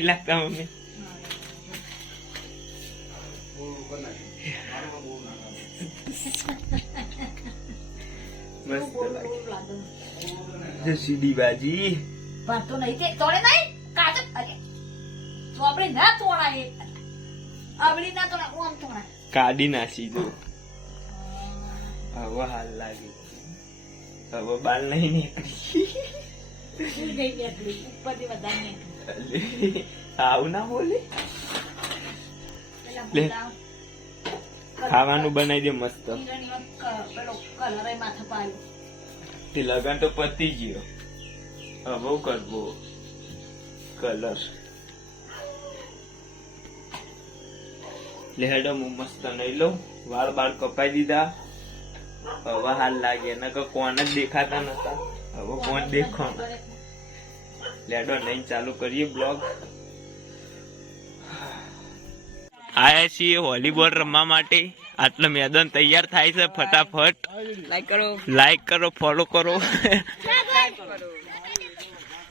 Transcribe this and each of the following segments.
લાગતા મમ્મી મસ્ત લાગે સીધી બાજી તો નહીં તે તોડે નહીં કાચ અરે ચોપડી ના તોડાય આવડી ના તોડા ઓમ તોડા કાઢી નાસી દો હવે હાલ લાગે હવે બાલ નહીં નીકળી ઉપરથી વધારે આવું ના બોલે ખાવાનું બનાવી દે મસ્ત તે લગન તો પતી ગયો હવે કરવો કલર લેડો હું મસ્ત નહીં લઉં વાળ બાળ કપાઈ દીધા હવે હાલ લાગે ને કોણ જ દેખાતા નતા હવે કોણ દેખવાનું લેડો નહીં ચાલુ કરીએ બ્લોગ આયા છીએ વોલીબોલ રમવા માટે આટલું મેદાન તૈયાર થાય છે ફટાફટ લાઈક કરો ફોલો કરો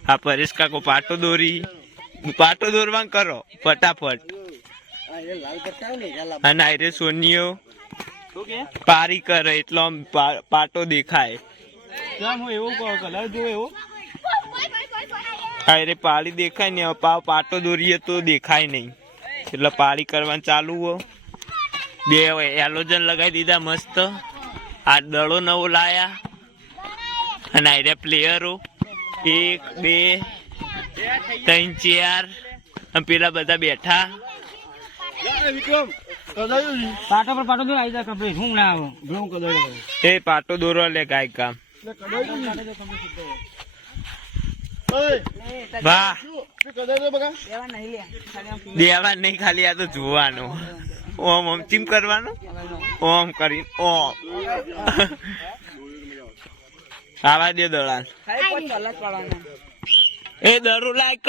આ પરેશ કાકો પાટો દોરવા કરો ફટાફટ અને આયરે સોનીઓ પારી કરે એટલો પાટો દેખાય અરે પાળી દેખાય ને પાટો દોરીએ તો દેખાય નહીં એટલે પાળી કરવાનું ચાલુ હો બે એલોજન લગાવી દીધા મસ્ત આ દડો નવો લાયા અને આયરે પ્લેયરો 1 2 3 4 પેલા બધા બેઠા એ પાટો દોરવા લે ગાય કામ વાહ દેવા નહીં ખાલી આ તો જોવાનું ઓમ ઓમ ચીમ કરવાનું ઓમ કરી ઓમ આવા દે દળાન એ દરું લાયક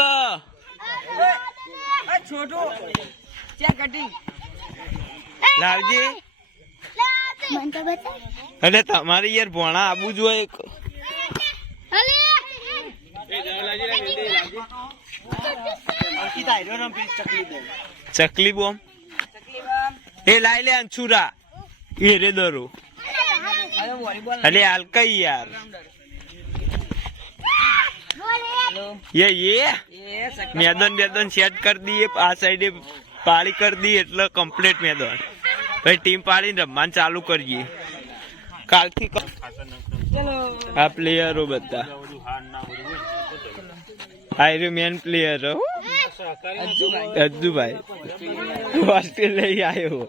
લાવજી એટલે તમારે યાર ભોણા આવું જોઈએ ચકલી બોમ એ લાઈ લે અંછુરા એ રે દરો અલે હાલ કઈ યાર ये मैदान सेट कर दिए आ साइड पाड़ी कर दी એટલે કમ્પ્લીટ મેદાન ભાઈ ટીમ પાડીને રમવાનું ચાલુ કરીએ કાલથી આ પ્લેયરો બધા આયરો મેન પ્લેયર અજ્જુભાઈ ઓસ્ટ્રેલિયા આવ્યો